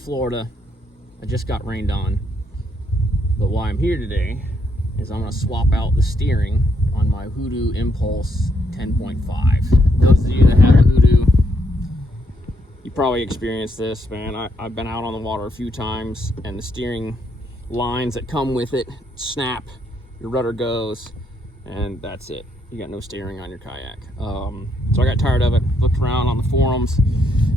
Florida. I just got rained on. But why I'm here today is I'm gonna swap out the steering on my Hoodoo Impulse 10.5. Those of you that have a Hoodoo, you probably experienced this, man. I've been out on the water a few times, and the steering lines that come with it snap, your rudder goes, and that's it. You got no steering on your kayak. So I got tired of it, looked around on the forums,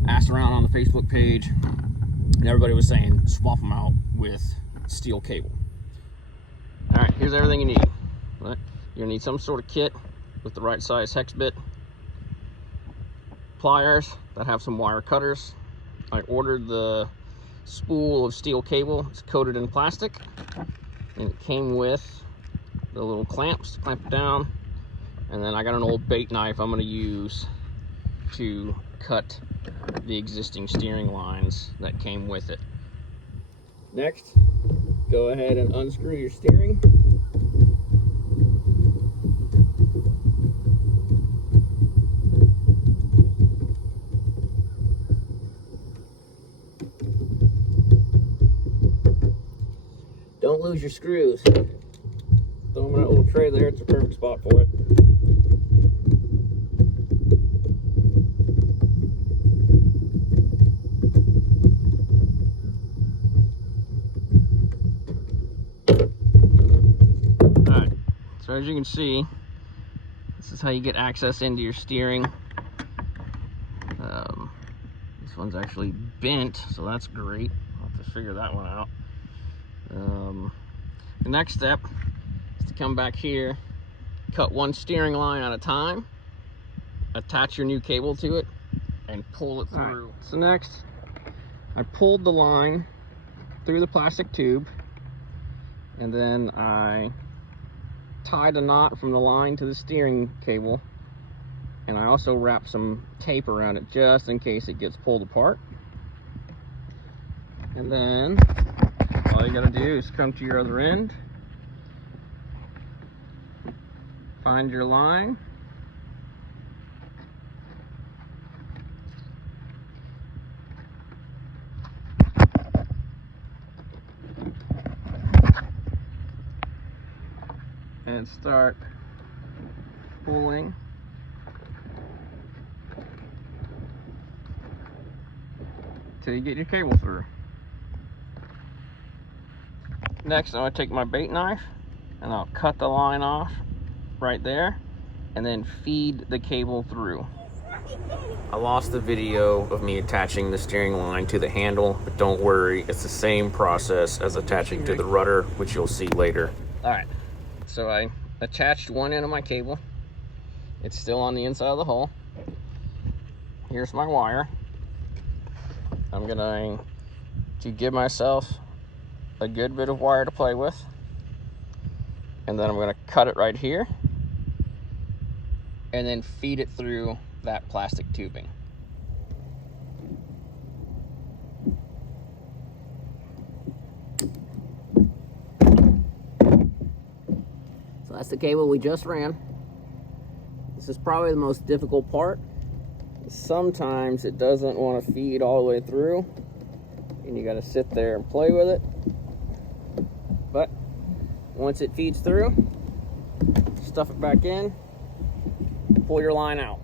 asked around on the Facebook page, and everybody was saying swap them out with steel cable. All right, here's everything you need. You're gonna need some sort of kit with the right size hex bit, pliers that have some wire cutters. I ordered the spool of steel cable. It's coated in plastic, and it came with the little clamps to clamp it down. And then I got an old bait knife I'm gonna use to cut the existing steering lines that came with it. Next, go ahead and unscrew your steering. Don't lose your screws. Throw them in that little tray there, it's a perfect spot for it. Alright, so as you can see, this is how you get access into your steering. This one's actually bent, so that's great. I'll have to figure that one out. The next step is to come back here, cut one steering line at a time, attach your new cable to it, and pull it through. Right. So next, I pulled the line through the plastic tube, and then I tied a knot from the line to the steering cable, and I also wrapped some tape around it just in case it gets pulled apart. And then all you gotta do is come to your other end, find your line, and start pulling till you get your cable through. Next, I'm going to take my bait knife and I'll cut the line off right there and then feed the cable through. I lost the video of me attaching the steering line to the handle, but don't worry, it's the same process as attaching to the rudder, which you'll see later. All right, so I attached one end of my cable. It's still on the inside of the hull. Here's my wire. I'm going to give myself a good bit of wire to play with, and then I'm going to cut it right here and then feed it through that plastic tubing. So that's the cable we just ran. This is probably the most difficult part. Sometimes it doesn't want to feed all the way through, and you got to sit there and play with it. But once it feeds through, stuff it back in, pull your line out.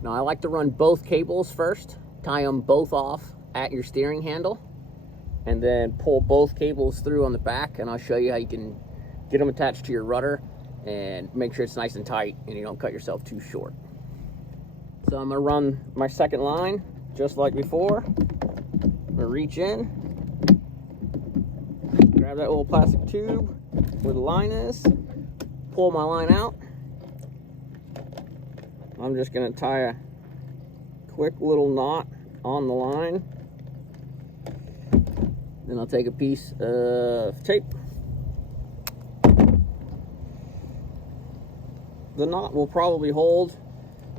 Now I like to run both cables first, tie them both off at your steering handle, and then pull both cables through on the back, and I'll show you how you can get them attached to your rudder and make sure it's nice and tight and you don't cut yourself too short. So I'm gonna run my second line just like before. I'm gonna reach in, grab that little plastic tube where the line is, pull my line out. I'm just gonna tie a quick little knot on the line. Then I'll take a piece of tape. The knot will probably hold,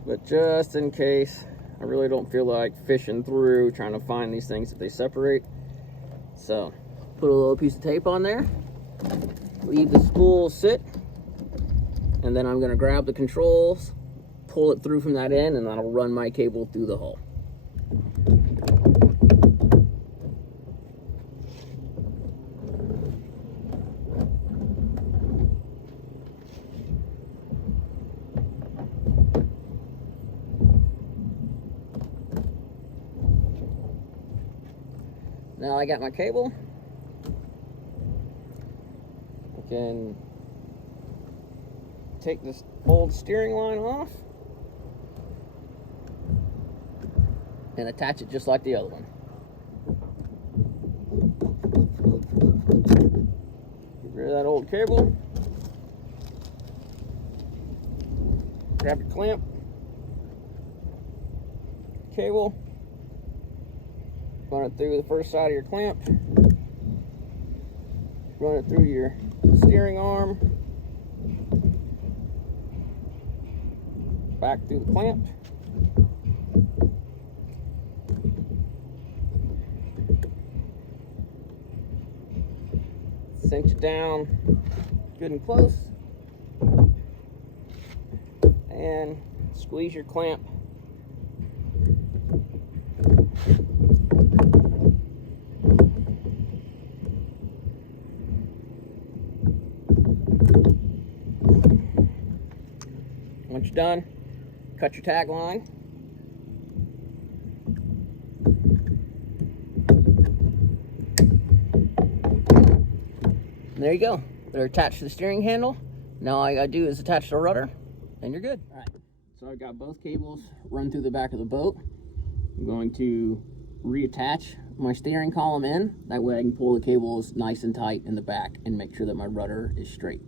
but just in case, I really don't feel like fishing through trying to find these things if they separate. So put a little piece of tape on there, leave the spool sit, and then I'm going to grab the controls, pull it through from that end, and that'll run my cable through the hull. Now I got my cable. I can take this old steering line off and attach it just like the other one. Get rid of that old cable. Grab your clamp, cable, run it through the first side of your clamp, run it through your steering arm, back through the clamp, cinch it down good and close, and squeeze your clamp once you're done. Cut your tag line. And there you go. They're attached to the steering handle. Now all I gotta do is attach the rudder, and you're good. All right. So I've got both cables run through the back of the boat. I'm going to reattach my steering column in. That way I can pull the cables nice and tight in the back and make sure that my rudder is straight.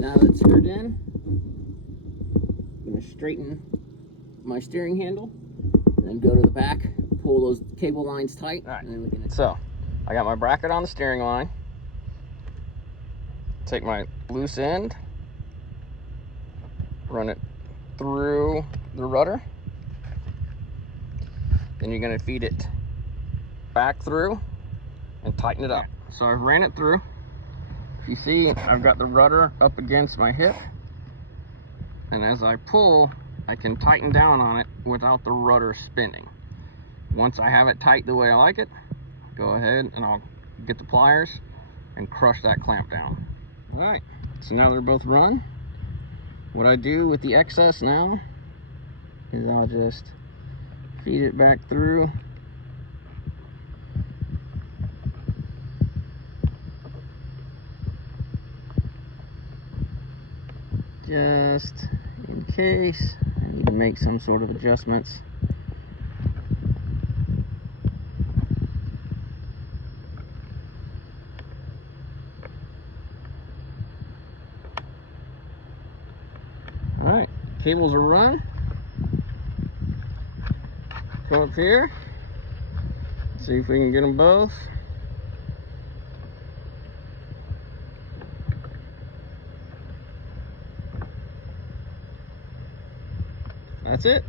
Now that it's screwed in, I'm going to straighten my steering handle, and then go to the back, pull those cable lines tight. All right. And then we can... So, I got my bracket on the steering line. Take my loose end, run it through the rudder. Then you're going to feed it back through and tighten it up. So I've ran it through. You see, I've got the rudder up against my hip, and as I pull, I can tighten down on it without the rudder spinning. Once I have it tight the way I like it, go ahead and I'll get the pliers and crush that clamp down. All right, so now they're both run. What I do with the excess now is I'll just feed it back through. Just in case I need to make some sort of adjustments. All right, cables are run. Come up here, see if we can get them both. That's it.